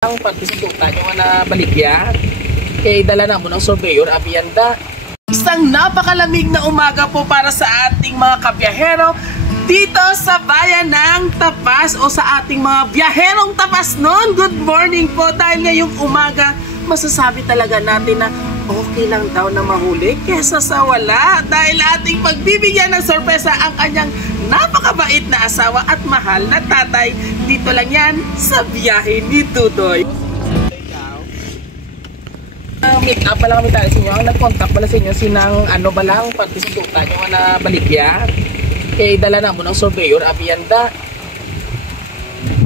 Ang pagkisudutan yung na baligya kay dala na mo ng surveyor abiyanda. Isang napakalamig na umaga po para sa ating mga kabiyahero dito sa bayan ng Tapas o sa ating mga biyaherong Tapas noon. Good morning po, dahil ngayong umaga masasabi talaga natin na okay lang daw na mahuli kesa sa wala, dahil ating pagbibigyan ng sorpresa ang kanyang napakabait na asawa at mahal na tatay. Dito lang yan sa biyahe ni Tutoy. Meet up pala kami tayo sa inyo. Ang nag-contact pala sa inyo sinang ano ba lang pagkisudutan yung na baligya kay dala na mo ng surveyor abiyanda.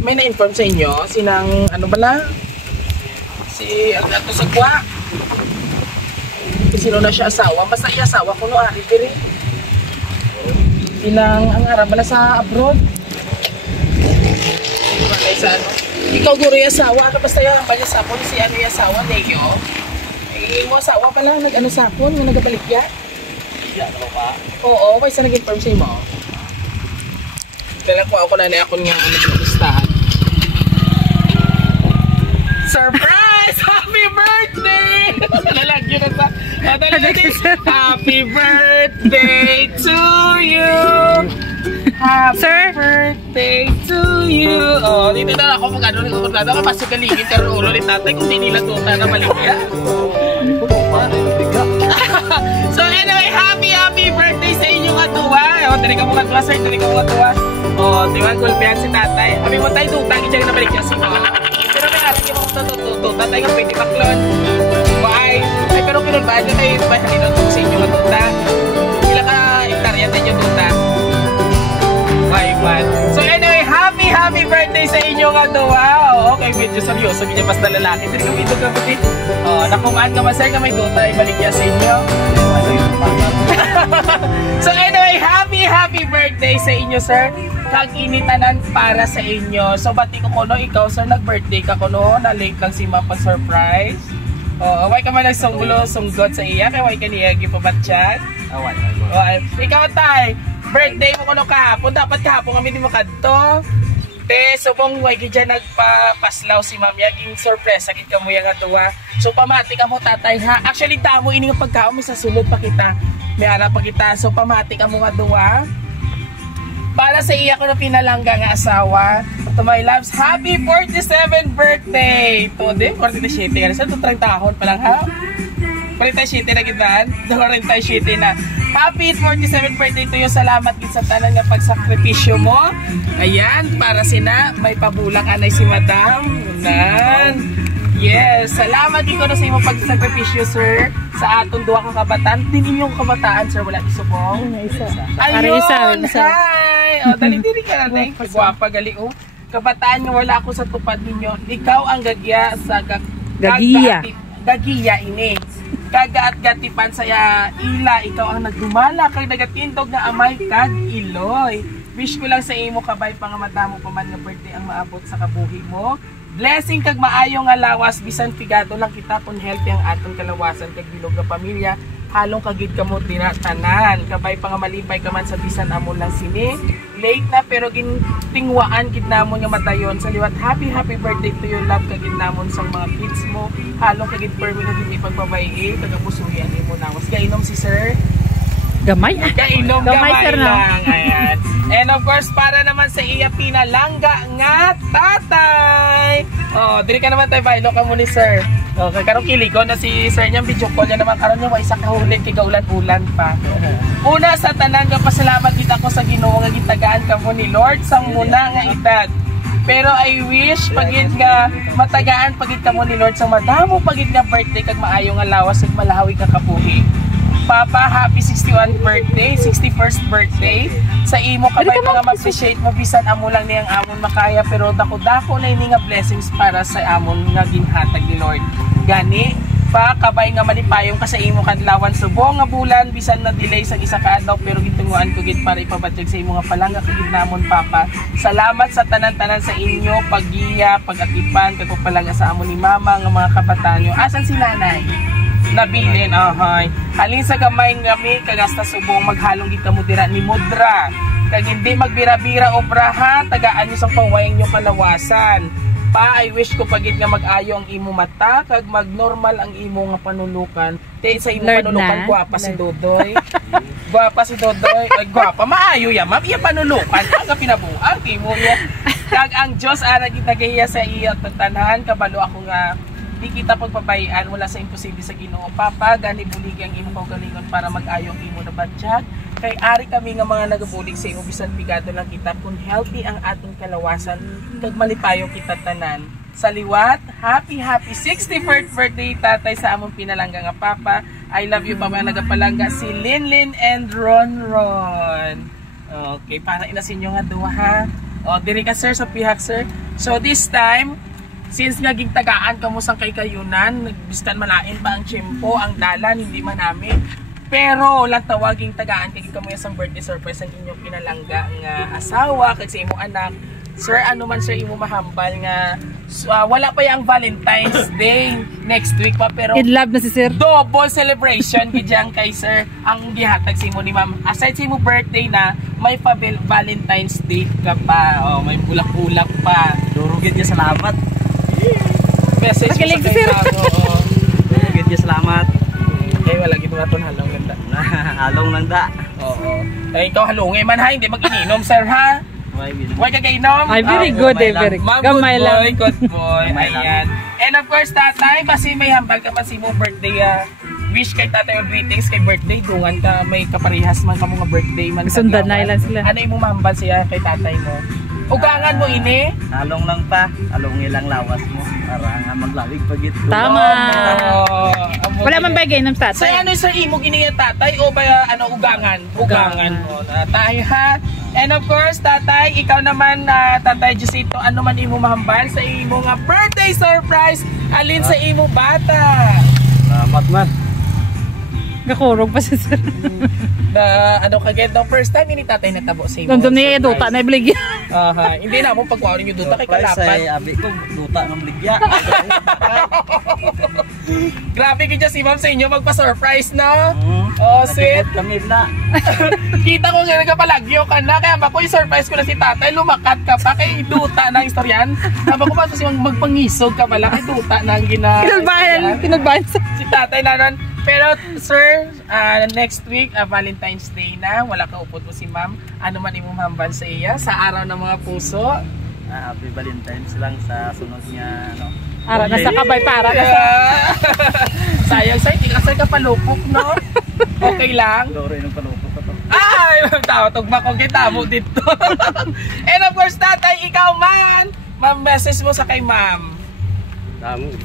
May na-inform sa inyo sinang ano ba lang si Agato Sagwa. Sino na siya asawa, basta i-asawa ko no ari diri. Ilang ang arab na sa abroad. Malay sa ano. Ikaw guro yung asawa, ano basta yung banya sapon si ano yung asawa, Leo. Eh, mo asawa pa lang nag-ano sapon, nga nagabalik ya. Iya, ano pa? Oo, kaysa nag-inform sa mo. Kaya ko ako na akon nga ano listahan. Surprise! Happy birthday! Nalagyo na sa... Happy birthday to you! Happy birthday to you! Oh, dito na ako mag-ano rin ako. Ako masugaligin ka rin ulo ni tatay kung di nila tuta na maligya. So anyway, happy birthday sa inyong atuwa. O, dali ka mo katuwa, sir. Dali ka mo katuwa. O, di ba? Gulpihan si tatay. Kami mo tayo tuta. Idiyan na maligya si mga. Pero may alam yung mga tutututa. Tatay ka pwede baklon. Bye! Ay, pero pinulbaan nyo tayo ba hinutong sa inyo matuta? Ilang ka hektarya tayo tuta? Bye, man. So anyway, happy birthday sa inyo nga to. Wow! Okay, medyo seryoso. Medyo basta lalaki. Hindi kami ito kapatid. Nakumaan ka masay ka may tuta. Ibalik niya sa inyo. So anyway, happy birthday sa inyo, sir. Kag-initanan para sa inyo. So bati ko kuno, ikaw sir, nag-birthday ka kuno. Na-late lang si ma'am pag-surprise. Away ka man sunggot sa iya, kaya away ka niya gipabatyan. Ikaw tay, birthday mo kuno kahapon, dapat kahapon kami di makadto. Te, subong way gid nagpapaslaw si ma'am yaging surprise gid kamo yang atuwa. So pamati ka mo tatay ha. Actually damo ini nga pagkaon sa sulod pa kita. May ara pa kita. So pamati ka mo nga duwa. Para sa iya ko na pinalangga nga asawa. To my loves, happy 47th birthday! To din, 47 ka na. Sa 30 tahon pa lang ha? 47 na gitnaan? 47 na. Happy 47th birthday to you. Salamat din sa tanan nga pagsakripisyo mo. Ayan, para sina, may pabulang anay si madam. Unan. Yes, salamat din ko na sa iyong pagsakripisyo, sir. Sa aton duwa ka kabataan. Din inyong kabataan, sir. Wala isubong. Ayun, hi! O, dali-dili ka na, Neng. Guwapa, gali, o. Kabataan nyo, wala ako sa tupad ninyo. Ikaw ang gagya sa gagiya ini. Kagaat-gatipan sa ila. Ikaw ang nagdumala kag nagatindog na amay kag iloy. Wish ko lang sa imo kabay pangamata mo pa man nga birthday ang maabot sa kabuhi mo. Blessing kag maayo nga lawas, bisan pigado lang kita kung healthy ang aton kalawasan kag bilog nga pamilya. Halong kagid kamo tinatanan. Kabay pangamalipay ka man sa bisan amo lang sini. Late na pero gintingwaan gid namon nga matayon sa liwat. Happy birthday to you, love kagid namon sa mga kids mo. Halong kagid permi kagid ipagbabayi kagapusuyan nimo nawas. Gainom si sir. Gamay? Gainom gamay lang. Ayan. And of course, para naman sa iya pinalangga nga tatay. Oh, diri ka naman tayo bailo ka mo ni sir. Okay, karong kiligo na si sir niyang video call niya naman karon niya wa isa ka hulit kay gaulan-ulan pa. Una sa tanan nga pasalamat kita ko sa Ginoo nga gitagaan kamo ni Lord sa muna nga edad. Pero I wish pagid nga matagaan pagid kamo ni Lord sa madamo pagid nga birthday kag maayo nga lawas ug malahawi ka kabuhi. Papa, happy 61st birthday, 61st birthday. Sa imo kabay mga mag-appreciate mo bisan amo lang niyang amon makaya pero dako-dako na ini nga blessings para sa amon nga ginhatag ni Lord. Gani pa kabay nga malipayong ka sa imo kadlawan subong nga bulan bisan na delay sa isa ka adlaw pero gitunguan ko gid para ipabatyag sa imo nga palangga kagid namon Papa. Salamat sa tanan-tanan sa inyo paggiya, pag-atipan kag palangga sa amon ni mama nga mga kabataan nyo. Asan si nanay? Nabilin, ahoy. Halin sa gamay ngami kagasta subong maghalong gid kamo dira ni Mudra. Kag hindi magbira-bira obra ha, tagaan nyo sa pawayang nyo kalawasan. Pa, I wish ko pagit nga mag-ayo ang imo mata kag mag-normal ang imo nga panulukan. Te sa imo panulukan guwapa si Dodoy. Guwapa si Dodoy. Ay guwapa maayo ya, ma'am. Iya panulukan ang pinabuang imo ya. Kag ang Dios ara gitagahiya sa iya tanan kabalo ako nga di kita pagpabayaan wala sa imposible sa Ginoo. Papa, gani bulig ang imo kaugalingon para mag-ayo ang imo na batyag. Kay ari kami nga mga nagabulig sa imo bisan pigado lang kita kun healthy ang ating kalawasan kag malipayo kita tanan. Sa liwat, happy 61st birthday tatay sa among pinalangga nga papa. I love you papa nagapalangga si Linlin and Ron. Okay, para inasin nyo nga duha ha. O, diri ka sir sa pihak sir. So this time, since nga gigtagaan kamo sang kay kayunan, nagbistan malain pa ang tiyempo, ang dalan hindi man namin. Pero lang tawaging tagaan kay kamo yung birthday surprise ang inyong pinalangga nga asawa kay sa imong anak. Sir, ano man sir imo mahambal nga wala pa yang Valentine's Day next week pa pero in love na si sir. Double celebration gidyang kay sir ang gihatag sa imo ni ma'am. Aside sa imo birthday na may pa Valentine's Day ka pa. Oh, may bulak-bulak pa. Durugid niya salamat. Message Pakilig sa sir. Durugid niya salamat. Kaya wala gito naton halong ganda. Halong lang da. Oo. Kaya ikaw halongay man ha, hindi mag-ininom sir ha. Why ka kainom? Ay, very good eh, very good. Gamay lang. Good boy, ayan. And of course, tatay, kasi may hambal ka pa si mo birthday, wish kay tatay or greetings kay birthday, dungan ka, may kaparihas man ka mga birthday man. Sundan na ilan sila. Ano yung mahambal siya kay tatay mo? Ugangan mo ini? Halong lang pa, halong ilang lawas mo para nga maglawig pagit. Tama. Wala man ba gainom sa Sa tatay? ano sir imo giniya tatay o ba ano ugangan? Ugangan mo na tayo ha. And of course tatay, ikaw naman tatay Josito, ano man imo mahambal sa imo nga birthday surprise alin sa imo bata? Salamat man. Gakurog pa si sir. Ano kagad no first time ini tatay natabo sa imo. Dondom niya duta na ibligya. Aha, hindi na mo pagkuharin yung duta kay kalapat. Ay abi ko duta ng ligya. Grabe kaya si ma'am sa inyo magpa-surprise no? Oh, sweet. Kami na. Kita ko nga nagapalagyo ka na, kaya bako i-surprise ko na si tatay, lumakat ka pa, kay duta na ang istoryan. Bako pa si magpangisog ka pala, kay duta na ang Kinagbayan sa... si tatay na nun. Pero sir, next week, Valentine's Day na, wala ka upod mo si ma'am. Ano man imong hambal sa iya, sa araw ng mga puso? Happy Valentine's lang sa sunod niya, ano. Ara na sa kabay para na sa... Sayang sa'yo, hindi ka sa'yo kapalupok, no? Okay lang? Doro yung palupok ko to. Ay! Tao, tugma ko kita mo dito. And of course, tatay, ikaw man! Message mo sa kay ma'am.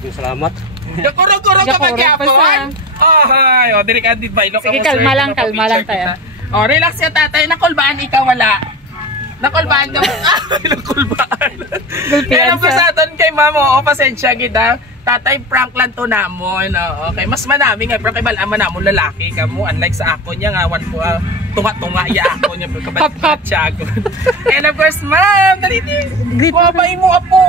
Salamat. Gakurog-kurog ka magyapon? Ay, o, diri ka di ba? Sige, kalma lang tayo. O, relax ka tatay. Nakulbaan, ikaw wala. Nakulbaan ka mo. Ay, nakulbaan. And of course, aton kay ma'am, o, pasensya kita. Tatay, prank lang to namon. Okay, mas manami nga, pero kay Balama namon lalaki ka mo. Unlike sa ako niya nga, tunga-tunga iya ako niya, kabalit siya ako. And of course, ma'am, dali di. Guwapay mo apo.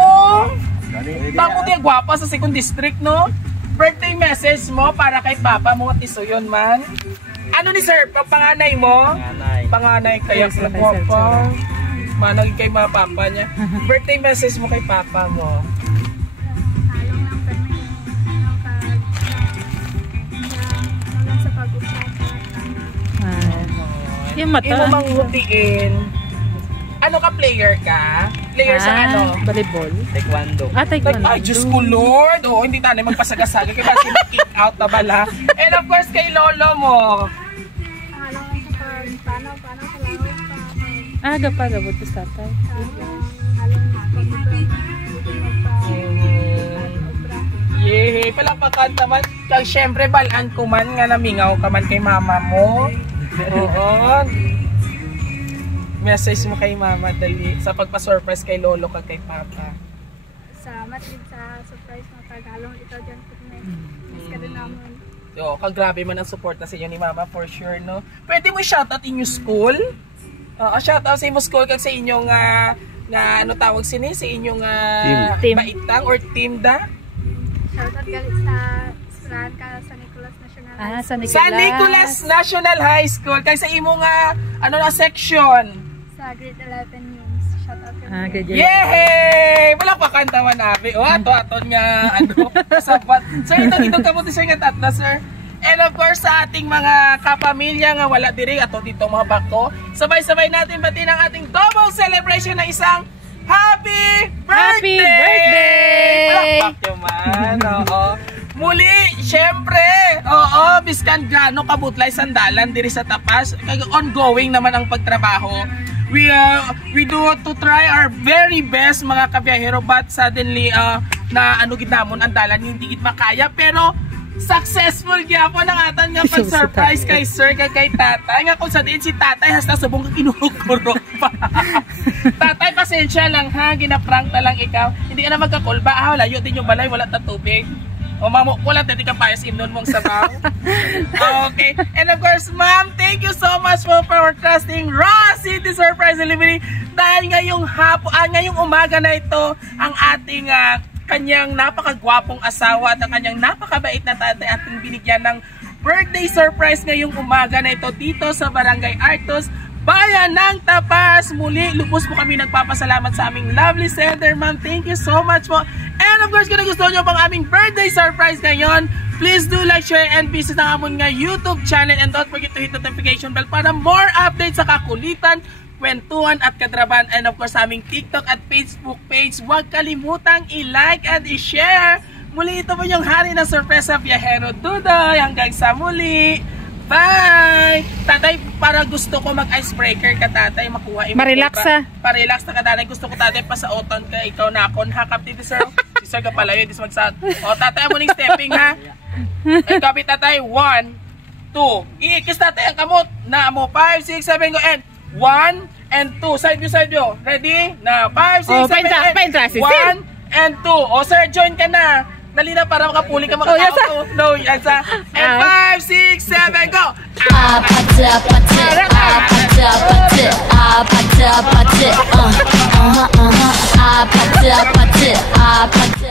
Tamo di guwapa sa second district, no? Birthday message mo para kay papa mo at iso yun, man. Ano ni sir? Panganay mo? Panganay. Kaya sa guwapa. Managin kay mga papa niya. Birthday message mo kay papa mo. Yung mata. Imo manghutiin. Ano ka player ka? Player sa ano? Volleyball. Taekwondo. Taekwondo. Ay, Diyos ko Lord. Oo, hindi tayo magpasagasagay. Kaya bakit kick out na bala. And of course, kay lolo mo. Aga pa, gabot ko sa tatay. Yehey, palakpakan naman. Kaya syempre, balaan ko man nga namingaw ka man kay mama mo. Oo. Message mo kay mama dali sa pagpa-surprise kay lolo ka kay papa. Salamat din sa surprise mo tagalong ito dyan po na. Miss ka din naman. Yo, kagrabe man ang support na sa inyo ni mama for sure, no? Pwede mo shoutout in your school? Shoutout sa inyong school kag sa inyong nga ano tawag sini sa inyong Team. baitang or team da? Shoutout galit sa eskwelahan ka sa Nicolas National. San Nicolas. San Nicolas National High School kay sa imong ano na section? Sa grade 11 news. Shoutout ka Graduate. Yay! Wala pa kantawan nabi. O, ato-aton nga, sapat. Sir, itong kamuti sir nga tatla, sir. And of course, sa ating mga kapamilya nga wala diri, ato dito mga bako. Sabay-sabay natin batin ang ating double celebration na isang Happy Birthday! Happy birthday! Palakpak nyo man, oo. Muli, syempre, oo, biskan gano kabutlay sandalan diri sa tapas. Ongoing naman ang pagtrabaho. We do to try our very best mga kabiyahero, but suddenly na ginamon ang dalan hindi gid makaya, pero successful gyapon ang atan nga pag-surprise kay sir kay tatay nga kung sa diin si tatay hasta subong ka kinurok pa. Tatay, pasensya lang ha, ginaprank na lang ikaw. Hindi ka na magkakulba, layo din yung balay, wala ta tubig. O mamo, wala tadi ka payas imnon mong sabaw. Okay. And of course, ma'am, thank you so much for trusting Raw City Surprise Delivery. Dahil ngayong umaga na ito, ang ating kanyang napakagwapong asawa at ang kanyang napakabait na tatay ating binigyan ng birthday surprise ngayong umaga na ito dito sa Barangay Artos, Bayan ng Tapas. Muli, lubos po kami nagpapasalamat sa aming lovely sender, ma'am. Thank you so much po. And of course, kung gusto nyo pang aming birthday surprise ngayon, please do like, share, and visit ang amon nga YouTube channel. And don't forget to hit the notification bell para more updates sa kakulitan, kwentuhan at kadraban. And of course, sa aming TikTok at Facebook page, huwag kalimutang i-like at i-share. Muli, ito po yung hari ng sorpresa, Biyahero Dudoy. Hanggang sa muli. Bye! Tatay, para gusto ko mag-icebreaker ka, tatay, makuha. Ma-relax ha. Pa-relax na ka, tatay. Gusto ko, tatay, pa sa oton ka, ikaw na ako. Hakap dito, sir. Si sir ka pala yun, dis magsat. O, tatay, mo ning stepping, ha? Ikaw, tatay, 1, 2. Iikis, tatay, ang kamot. Na mo, 5, 6, 7, go, and 1 and 2. Side view. Ready? Na, 5, 6, 7, and 1 and 2. O, sir, join ka na. Dali na para makapuli ka makatao. No, yan sa. And 5, 6, 7, go!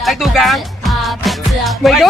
Nagdugang? May